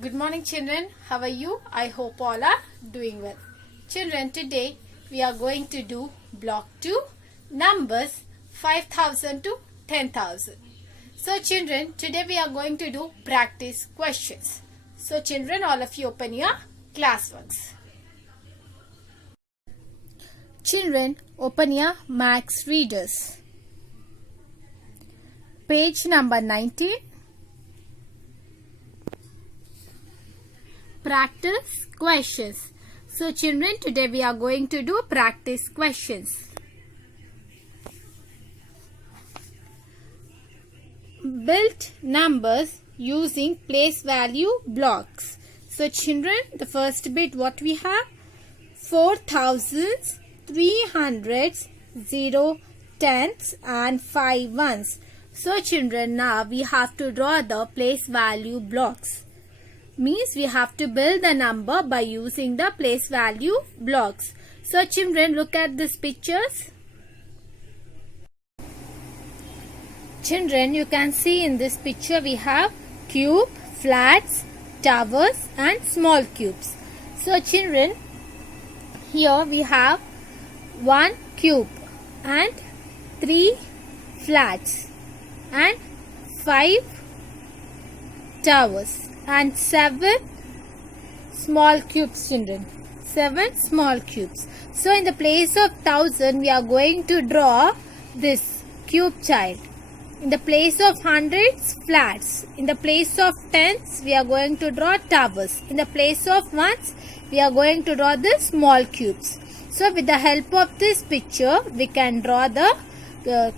Good morning, children. How are you? I hope all are doing well. Children, today we are going to do block 2, numbers 5,000 to 10,000. So, children, today we are going to do practice questions. So, children, all of you open your classworks. Children, open your Max Readers. Page number 19. Practice questions. So children, today we are going to do practice questions. Build numbers using place value blocks. So children, the first bit what we have? 4,000s, 300s, 0, 10s and 5 ones. So children, now we have to draw the place value blocks. Means we have to build the number by using the place value blocks. So children, look at these pictures. Children, you can see in this picture we have cube, flats, towers and small cubes. So children, here we have 1 cube and 3 flats and 5 towers and 7 small cubes, children. 7 small cubes. So in the place of 1,000 we are going to draw this cube child. In the place of hundreds, flats. In the place of tens we are going to draw towers. In the place of ones we are going to draw the small cubes. So with the help of this picture we can draw the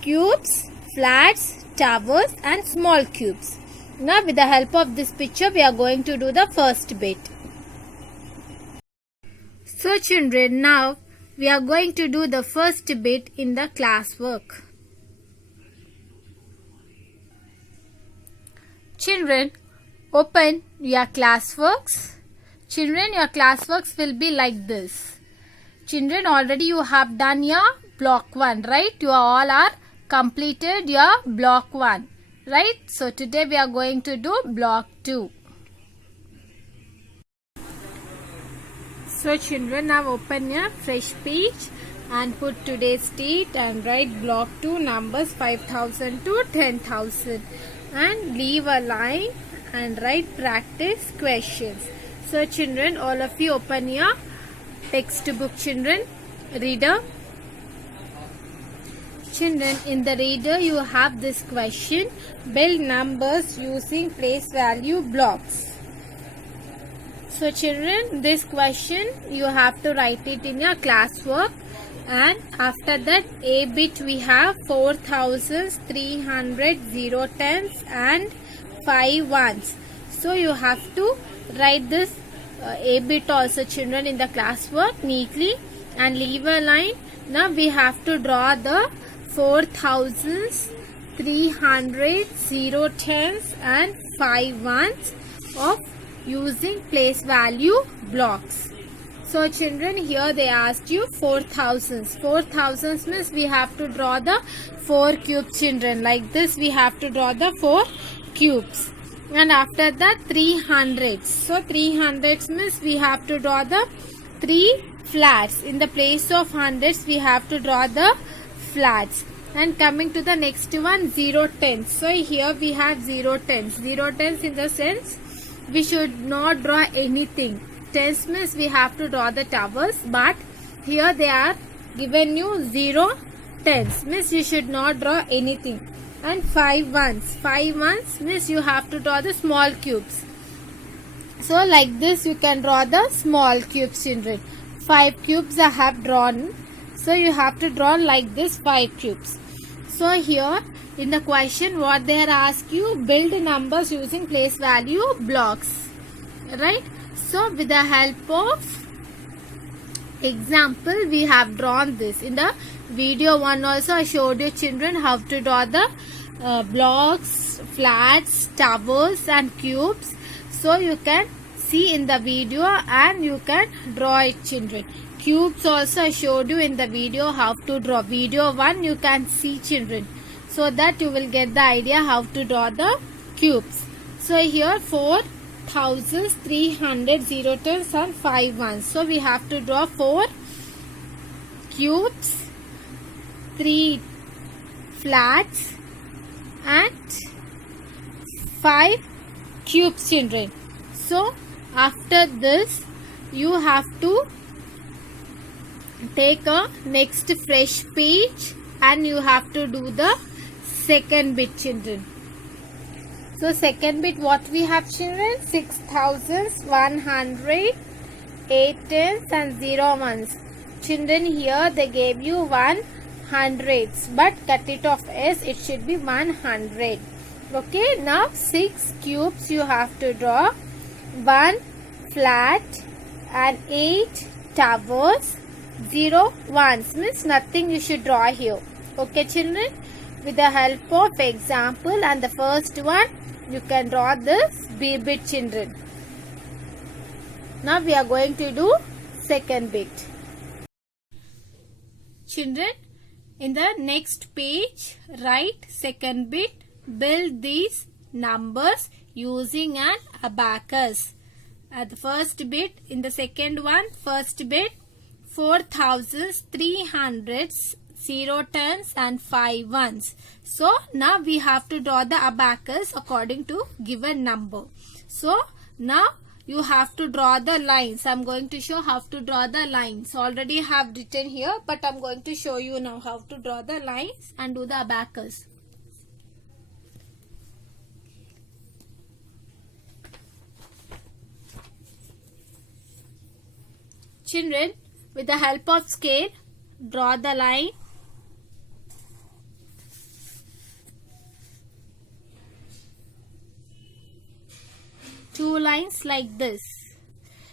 cubes, flats, towers and small cubes. Now with the help of this picture we are going to do the first bit. So children, now we are going to do the first bit in the classwork. Children, open your classworks. Children, your classworks will be like this. Children, already you have done your block 1, right? You all are completed your block 1. Right? So today we are going to do block 2. So children, now open a fresh page and put today's date and write block 2 numbers 5,000 to 10,000 and leave a line and write practice questions. So children, all of you open your textbook, children, reader. Children, in the reader you have this question, build numbers using place value blocks. So children, this question you have to write it in your classwork, and after that A bit we have 4,000s, 300, 0, 10s and 5 ones. So you have to write this A bit also, children, in the classwork neatly and leave a line. Now we have to draw the 4,000s, 300, 0, 10s and 5 ones of using place value blocks. So children, here they asked you 4,000s. 4,000s means we have to draw the 4 cubes, children. Like this we have to draw the 4 cubes. And after that 300s. So 300s means we have to draw the 3 flats. In the place of hundreds we have to draw the flats. And coming to the next one, 0 tens. So here we have 0 tens. 0 tens in the sense we should not draw anything. Tens means we have to draw the towers, but here they are given you 0 tens means you should not draw anything. And 5 ones. 5 ones means you have to draw the small cubes. So like this you can draw the small cubes, children. 5 cubes I have drawn. So you have to draw like this 5 cubes. So here in the question what they are asked you, build numbers using place value blocks. Right? So with the help of example we have drawn this. In the video 1 also I showed you, children, how to draw the blocks, flats, towers and cubes. So you can see in the video and you can draw it, children. Cubes also I showed you in the video how to draw. Video 1 you can see, children, so that you will get the idea how to draw the cubes. So here 4 thousands, 300, 0 tens and 5 ones. So we have to draw 4 cubes, 3 flats and 5 cubes, children. So after this you have to take a next fresh page and you have to do the second bit, children. So second bit, what we have, children? 6,100, 8 tens and 0 ones. Children, here they gave you 100s, but cut it off as it should be 100. Okay, now 6 cubes you have to draw, 1 flat and 8 towers, 0 ones, means nothing you should draw here. Okay, children, with the help of example and the first one, you can draw this B bit, children. Now we are going to do second bit. Children, in the next page, write second bit. Build these numbers using an abacus. At the first bit, in the second one, first bit, 4,300, 0 tens and 5 ones. So now we have to draw the abacus according to given number. So now you have to draw the lines. I am going to show how to draw the lines. Already have written here, but I am going to show you now how to draw the lines and do the abacus. Children, with the help of scale, draw the line. Two lines like this.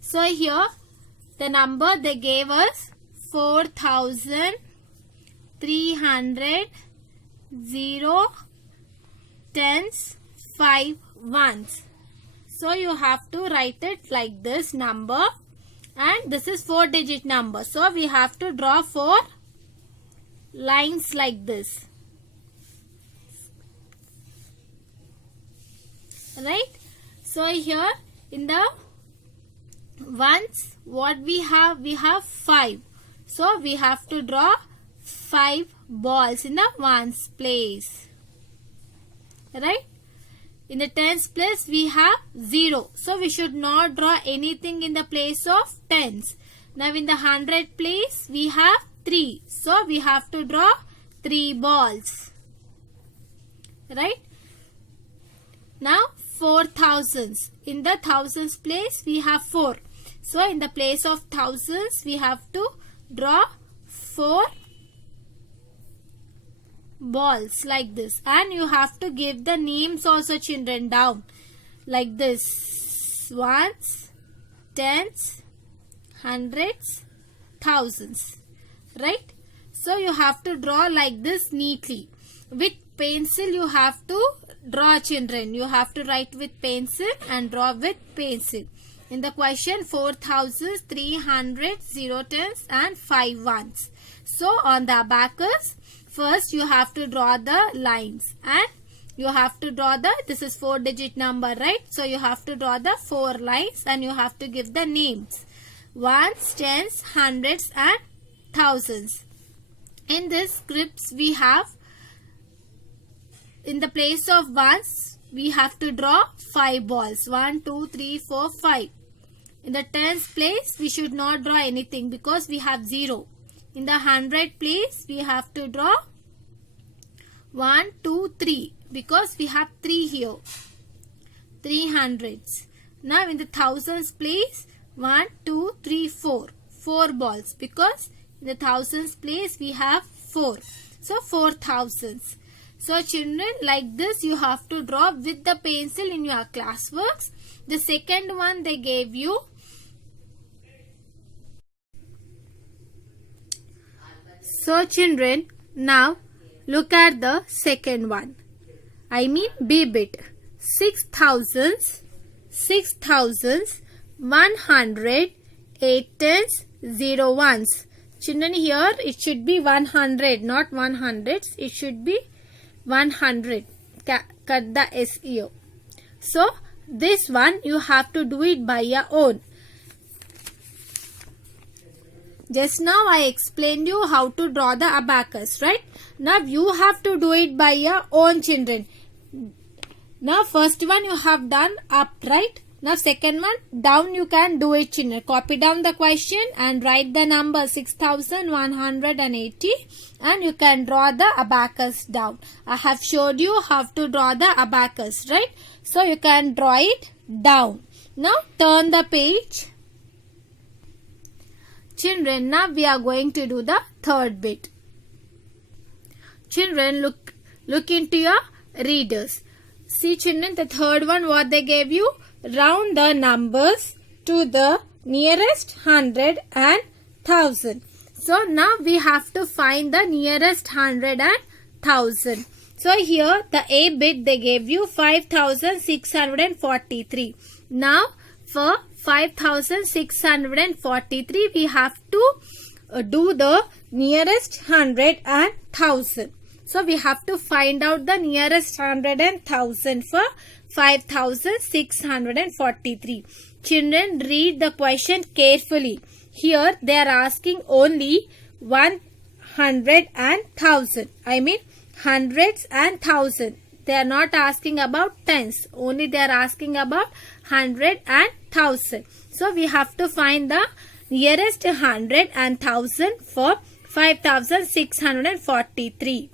So here the number they gave us 4,300, 0 tens, 5 ones. So you have to write it like this number, and this is 4-digit number. So we have to draw 4 lines like this. Right? So here in the ones, what we have 5. So we have to draw 5 balls in the ones place. Right? In the tens place we have 0. So we should not draw anything in the place of tens. Now in the 100 place we have 3. So we have to draw 3 balls. Right? Now 4,000s. In the thousands place we have 4. So in the place of thousands we have to draw 4 balls like this, and you have to give the names also, children, down like this: ones, tens, hundreds, thousands. Right? So you have to draw like this neatly. With pencil you have to draw, children. You have to write with pencil and draw with pencil. In the question, 4,300, 0 tens and 5 ones. So on the abacus, first you have to draw the lines, and you have to draw the, this is 4-digit number, right? So you have to draw the 4 lines and you have to give the names: ones, tens, hundreds and thousands. In this scripts we have, in the place of ones we have to draw 5 balls: 1, 2, 3, 4, 5. In the tens place we should not draw anything because we have 0. In the 100 place we have to draw 1, 2, 3 because we have 3 here. 300s. Now in the thousands place 1, 2, 3, 4. 4 balls because in the thousands place we have 4. So 4,000s. So children, like this you have to draw with the pencil in your classworks. The second one they gave you. So children, now look at the second one. I mean B bit. 6,000s, 100, 8 tens, 0 ones. Children, here it should be 100, not 100s. It should be 100. Cut the S here. So this one you have to do it by your own. Just now I explained you how to draw the abacus, right? Now you have to do it by your own, children. Now first one you have done up, right? Now second one down you can do it, children. Copy down the question and write the number 6180 and you can draw the abacus down. I have showed you how to draw the abacus, right? So you can draw it down. Now turn the page. Children, now we are going to do the third bit. Children, look into your readers. See, children, the third one, what they gave you? Round the numbers to the nearest 100 and 1000. So now we have to find the nearest 100 and 1000. So here the A bit they gave you 5643. Now for 5643 we have to do the nearest 100 and 1000. So we have to find out the nearest 100 and 1000 for 5643. Children, read the question carefully. Here they are asking only 100 and 1000. I mean hundreds and 1000. They are not asking about tens. Only they are asking about 100 and 1000. So we have to find the nearest 100 and 1000 for 5643.